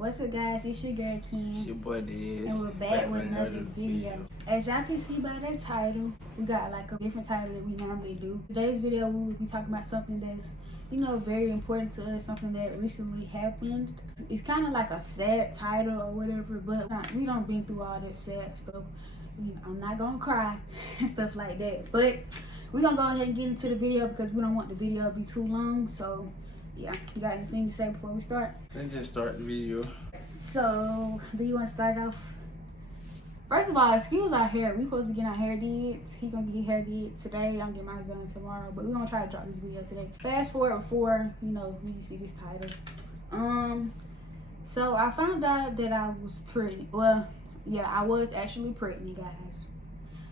What's up, guys? It's your girl Kim. It's your boy Dez. And we're back with another video. As y'all can see by that title, we got like a different title that we normally do. Today's video, we will be talking about something that's, very important to us, something that recently happened. It's kind of like a sad title or whatever, but we don't been through all that sad stuff. I'm not gonna cry and stuff like that. But we're gonna go ahead and get into the video because we don't want the video to be too long. So yeah, you got anything to say before we start? Let's just start the video. So, do you want to start off? First of all, excuse our hair. We supposed to be getting our hair did. He gonna get his hair did today. I'm getting mine done tomorrow. But we're gonna try to drop this video today. Fast forward before, you see this title. So I found out that I was pregnant. Well, yeah, I was actually pregnant, guys.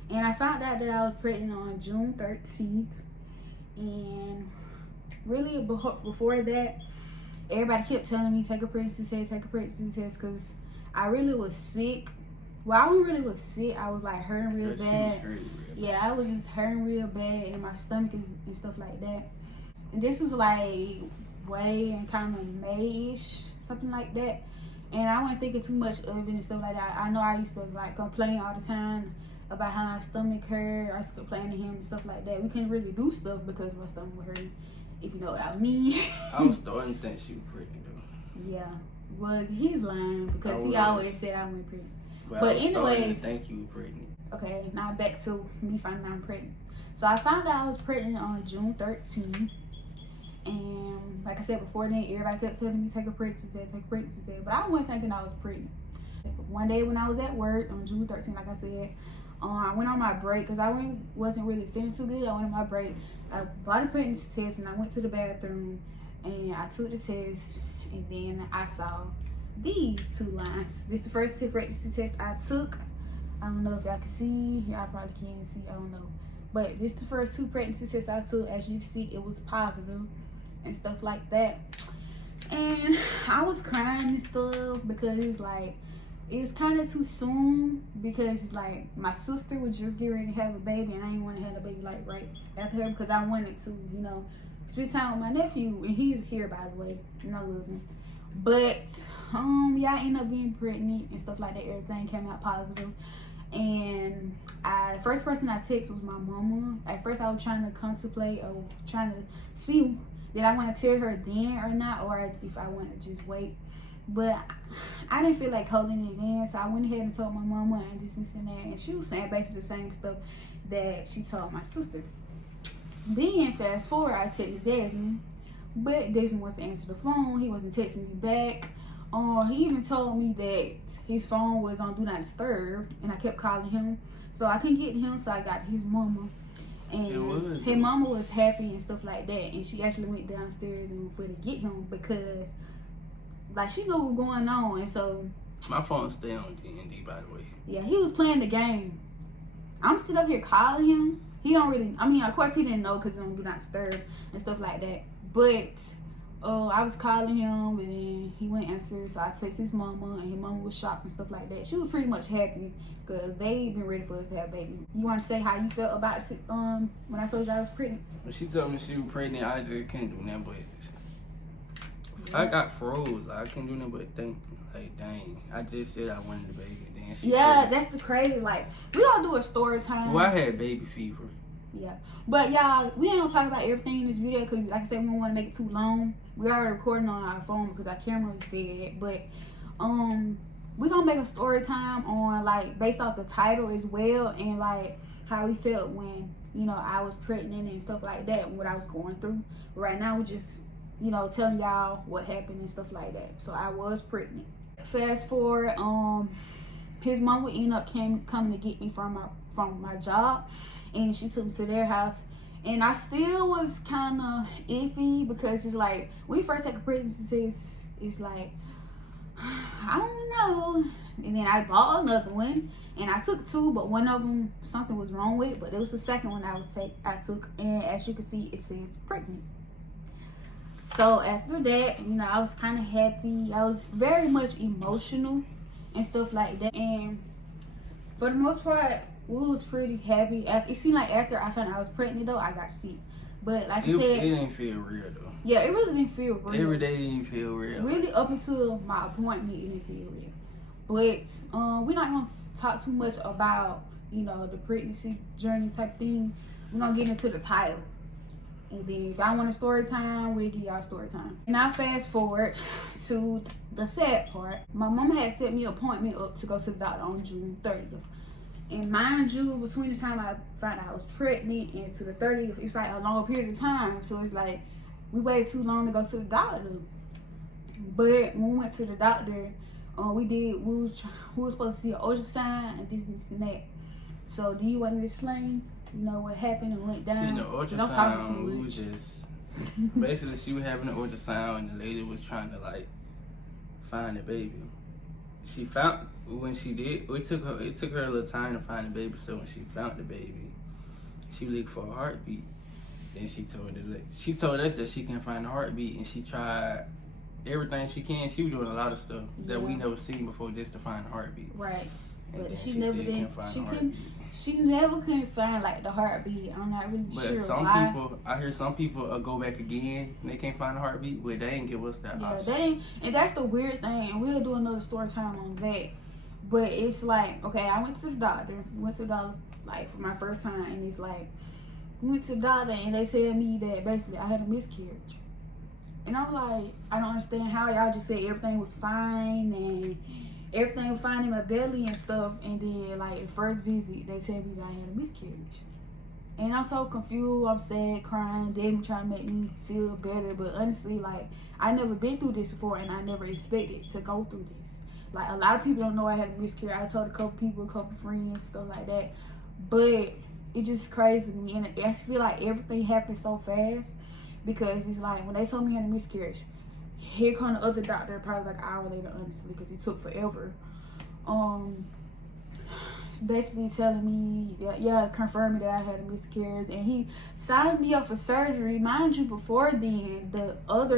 And I found out that I was pregnant on June 13th. And really, before that, everybody kept telling me take a pregnancy test, because I really was sick. Well, I wasn't really was sick. I was like hurting real bad. Yeah, I was just hurting real bad in my stomach and stuff like that. And this was like way in kind of May-ish, something like that. And I wasn't thinking too much of it and stuff like that. I know I used to like complain all the time about how my stomach hurt. I used to complain to him and stuff like that. We couldn't really do stuff because my stomach was hurting, if you know what I mean. I was starting to think she was pregnant though. Yeah, well, he's lying because he always said I wasn't pregnant. But anyways, I think you were pregnant. Okay, now back to me finding out I'm pregnant. So I found out I was pregnant on June 13th. And like I said before then, everybody kept telling me take a pregnancy test. But I wasn't thinking I was pregnant. One day when I was at work on June 13th, like I said, I went on my break because I wasn't really feeling too good. I went on my break. I bought a pregnancy test and I went to the bathroom and I took the test, and then I saw these two lines. This is the first pregnancy test I took. I don't know if y'all can see. Y'all probably can't see. I don't know. But this is the first two pregnancy tests I took. As you can see, it was positive and stuff like that. And I was crying and stuff because it's like, it was kind of too soon, because it's like my sister was just getting ready to have a baby and I didn't want to have a baby like right after her, because I wanted to, spend time with my nephew, and he's here by the way, and I love him. But yeah, I ended up being pregnant and stuff like that. Everything came out positive. And the first person I texted was my mama. At first I was trying to contemplate or trying to see did I want to tell her then or not, or if I want to just wait. But I didn't feel like holding it in, so I went ahead and told my mama and this and that, and she was saying basically the same stuff that she told my sister. Then fast forward, I texted Desmond, but Desmond wasn't answering the phone. He wasn't texting me back. He even told me that his phone was on Do Not Disturb, and I kept calling him, so I couldn't get him. So I got his mama, and his mama was happy and stuff like that, and she actually went downstairs and for to get him because like she knew what was going on. And so my phone stay on D&D, by the way. Yeah, he was playing the game. I'm sitting up here calling him. He don't really, of course he didn't know because he don't Do Not Disturb and stuff like that. But I was calling him and then he wouldn't answer, so I texted his mama, and his mama was shocked and stuff like that. She was pretty much happy because they been ready for us to have a baby. You want to say how you felt about it, when I told you I was pregnant? When she told me she was pregnant, I just can't do nothing but I got froze. I can't do nothing but think like, dang, I just said I wanted a baby. Then she pregnant. That's the crazy. Like, we gonna do a story time. Well, I had baby fever. Yeah, but y'all, we ain't gonna talk about everything in this video because, like I said, we don't want to make it too long. We already recording on our phone because our camera is dead. But we gonna make a story time on like based off the title as well, and like how we felt when I was pregnant and stuff like that, and what I was going through. But right now we're just telling y'all what happened and stuff like that. So I was pregnant. Fast forward, his mom would end up coming to get me from my job, and she took me to their house. And I still was kind of iffy because it's like, when you first take a pregnancy test, it's like, I don't know. And then I bought another one, and I took two, but one of them, something was wrong with it. But it was the second one I took, and as you can see, it says pregnant. So after that, I was kind of happy. I was very much emotional and stuff like that. And for the most part, we was pretty happy. It seemed like after I found out I was pregnant though, I got sick. But like I it said, didn't feel real though. Yeah, it really didn't feel real. Every day didn't feel real. Really, up until my appointment, it didn't feel real. But we're not gonna talk too much about the pregnancy journey type thing. We're gonna get into the title, and then if I want a story time, we'll give y'all story time. Now fast forward to the sad part. My mama had set me an appointment up to go to the doctor on June 30th. And mind you, between the time I found out I was pregnant and to the 30th, it's like a long period of time. So it's like we waited too long to go to the doctor. But when we went to the doctor, we were supposed to see an ultrasound and this and that. So do you want to explain, what happened and went down? See, the ultrasound, we was just basically she was having an ultrasound and the lady was trying to like find the baby. She found when she did. It took her a little time to find the baby. So when she found the baby, she looked for a heartbeat. Then she told us that she can't find a heartbeat, and she tried everything she can. She was doing a lot of stuff that we never seen before just to find a heartbeat. Right. And but she never did. She never couldn't find like the heartbeat. I'm not really sure why. I hear some people go back again and they can't find a heartbeat, but they ain't give us that option. They ain't, and that's the weird thing. And we'll do another story time on that. But it's like, okay, I went to the doctor. Like for my first time, and it's like we went to the doctor and they tell me that basically I had a miscarriage. And I'm like, I don't understand how y'all just said everything was fine and everything was fine in my belly and stuff, and then like the first visit they tell me that I had a miscarriage. And I'm so confused, I'm sad, crying, they been trying to make me feel better, but honestly, like, I never been through this before and I never expected to go through this. Like, a lot of people don't know I had a miscarriage. I told a couple people, a couple friends, stuff like that, but it's just crazy to me, and I feel like everything happened so fast, because it's like, when they told me I had a miscarriage, here come the other doctor, probably like an hour later, honestly, because it took forever. Basically telling me that, confirming that I had a miscarriage, and he signed me up for surgery. Mind you, before then,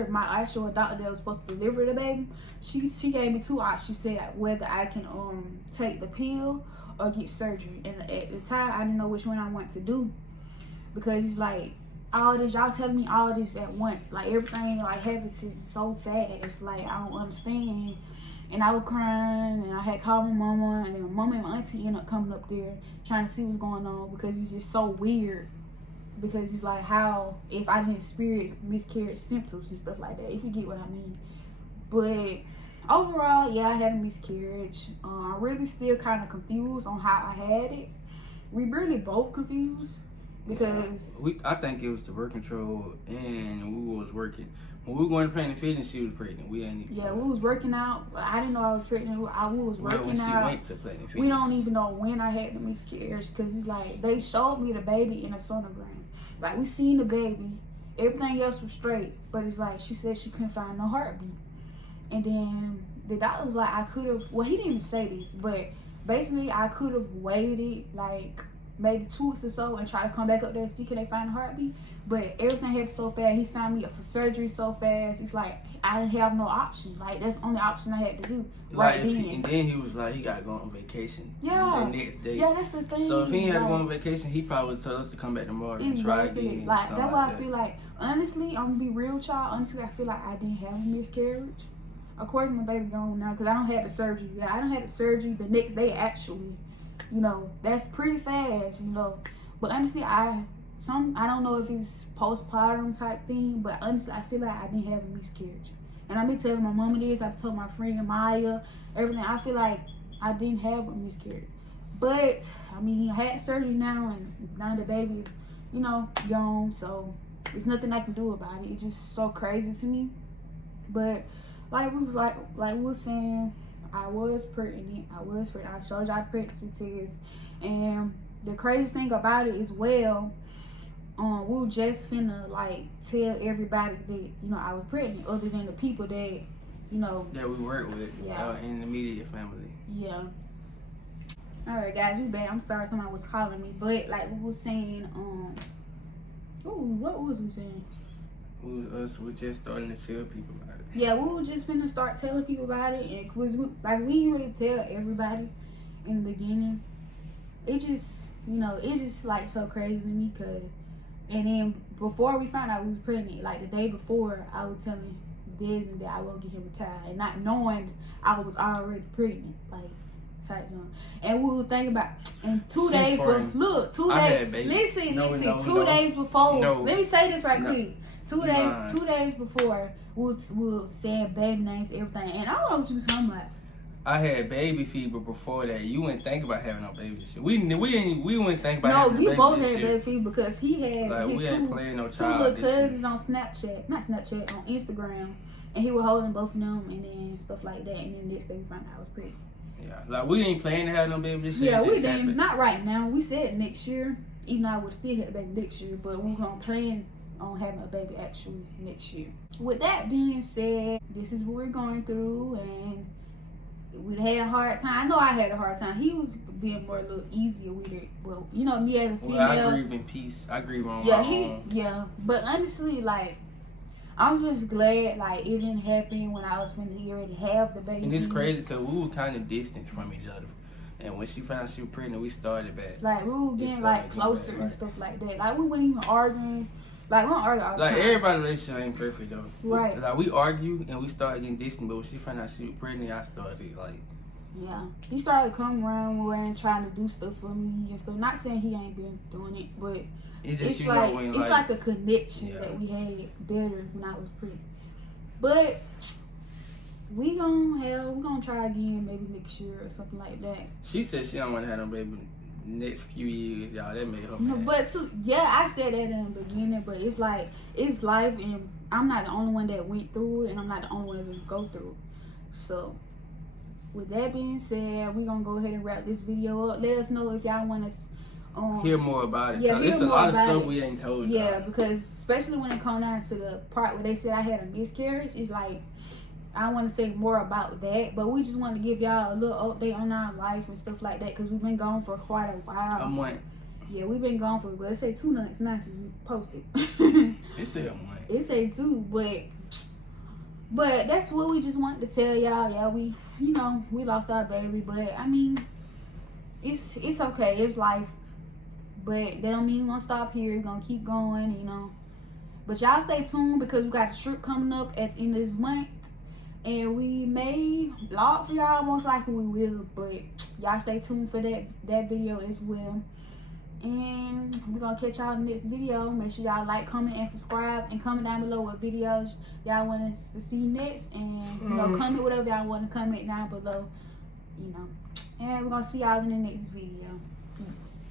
my actual doctor that was supposed to deliver the baby, she gave me two options. She said whether I can take the pill or get surgery. And at the time, I didn't know which one I wanted to do, because it's like, all this, y'all telling me all this at once, like everything like happened so fast, like I don't understand. And I was crying, and I had called my mama, and then my mama and my auntie ended up coming up there trying to see what's going on, because it's just so weird. Because it's like, how if I didn't experience miscarriage symptoms and stuff like that, if you get what I mean. But overall, I had a miscarriage. I'm really still kind of confused on how I had it. We really both confused. Because I think it was the birth control, and we was working. When we were going to Planet Fitness, she was pregnant. We ain't even we was working out. I didn't know I was pregnant. We was working when out. She went to Planet Fitness. We don't even know when I had the miscarriage, because it's like they showed me the baby in a sonogram. Like, we seen the baby, everything else was straight, but it's like she said she couldn't find no heartbeat. And then the doctor was like, I could have. Well, he didn't even say this, but basically I could have waited like maybe 2 weeks or so and try to come back up there and see can they find a heartbeat. But everything happened so fast. He signed me up for surgery so fast. It's like I didn't have no option. Like, that's the only option I had to do right then. And then he was like, he got to go on vacation. Yeah. The next day. Yeah, that's the thing. So if he had to go on vacation, he probably would tell us to come back tomorrow and try again. Like, that's why I feel like, honestly, I'm gonna be real with y'all. Honestly, I feel like I didn't have a miscarriage. Of course, my baby gone now because I don't have the surgery. I don't have the surgery the next day, actually. That's pretty fast, But honestly, I don't know if it's postpartum type thing, but honestly, I feel like I didn't have a miscarriage. And I've been telling my mama this, I've told my friend Maya, everything. I feel like I didn't have a miscarriage. But, I mean, I had surgery now, and now the baby, gone, so there's nothing I can do about it. It's just so crazy to me. But, like we were saying, I was pregnant. I showed y'all the pregnancy test. And the craziest thing about it as well, we were just finna tell everybody that, I was pregnant, other than the people that, that we work with in the immediate family. Yeah. Alright guys, we back. I'm sorry somebody was calling me. But like we were saying, what was we saying? We're just starting to tell people about it. Yeah, we were just finna start telling people about it, and we didn't really tell everybody in the beginning. It just, it's just so crazy to me, because And then before we found out we was pregnant, like the day before, I was telling Desmond that I was gonna get him a child, and not knowing I was already pregnant, like. And we were thinking about in 2 days. But look, 2 days. Listen. 2 days before. No. Let me say this right quick. 2 days. 2 days before, we were saying baby names, everything, and I don't know what you was talking about. I had baby fever before that. You wouldn't think about having no baby this year. We wouldn't think about having a baby this year. No, we both had baby fever because he had like, we two little cousins on Snapchat, not Snapchat, on Instagram, and he was holding both of them and then stuff like that. And then next day we found out I was pregnant. Yeah, like we ain't planning to have no baby this year. Yeah, we didn't. Not right now. We said next year, even though I would still have a baby next year, but we're gonna plan on having a baby actually next year. With that being said, this is what we're going through, and we had a hard time. I know I had a hard time. He was being more a little easier with it. Well, you know, me as a female. Well, I grieve in peace. I grieve on my own. Yeah, but honestly, like, I'm just glad, like, it didn't happen when I was going to already have the baby. And it's crazy because we were kind of distant from each other. And when she found out she was pregnant, we started back. Like, we were getting, like, closer and stuff like that. Like, we weren't even arguing. Like, we don't argue all the time. Like, everybody's relationship ain't perfect, though. Right. Like, we argue and we started getting distant, but when she found out she was pregnant, I started, like... Yeah. He started coming around and trying to do stuff for me and stuff. Not saying he ain't been doing it, but... It's like a connection that we had better when I was pregnant. But we're gonna try again maybe next year or something like that. She said she don't want to have no baby next few years, y'all. That made her mad. But I said that in the beginning, but it's like it's life, and I'm not the only one that went through it, and I'm not the only one that will go through it. So with that being said, we're gonna go ahead and wrap this video up. Let us know if y'all want to hear more about it. Yeah, it's a lot of stuff we ain't told. Yeah, because especially when it comes down to the part where they said I had a miscarriage, it's like I want to say more about that. But we just want to give y'all a little update on our life and stuff like that because we've been gone for quite a while. A month. Yeah, we've been gone for, well, it say 2 months now since we posted. It say a month. It say 2, but that's what we just wanted to tell y'all. Yeah, we lost our baby, but I mean, it's okay. It's life. But that don't mean we're gonna stop here. We're gonna keep going, you know. But y'all stay tuned because we got the trip coming up at the end of this month. And we may vlog for y'all, most likely we will. But y'all stay tuned for that video as well. And we're gonna catch y'all in the next video. Make sure y'all like, comment, and subscribe. And comment down below what videos y'all want us to see next. And comment whatever y'all want to comment down below. And we're gonna see y'all in the next video. Peace.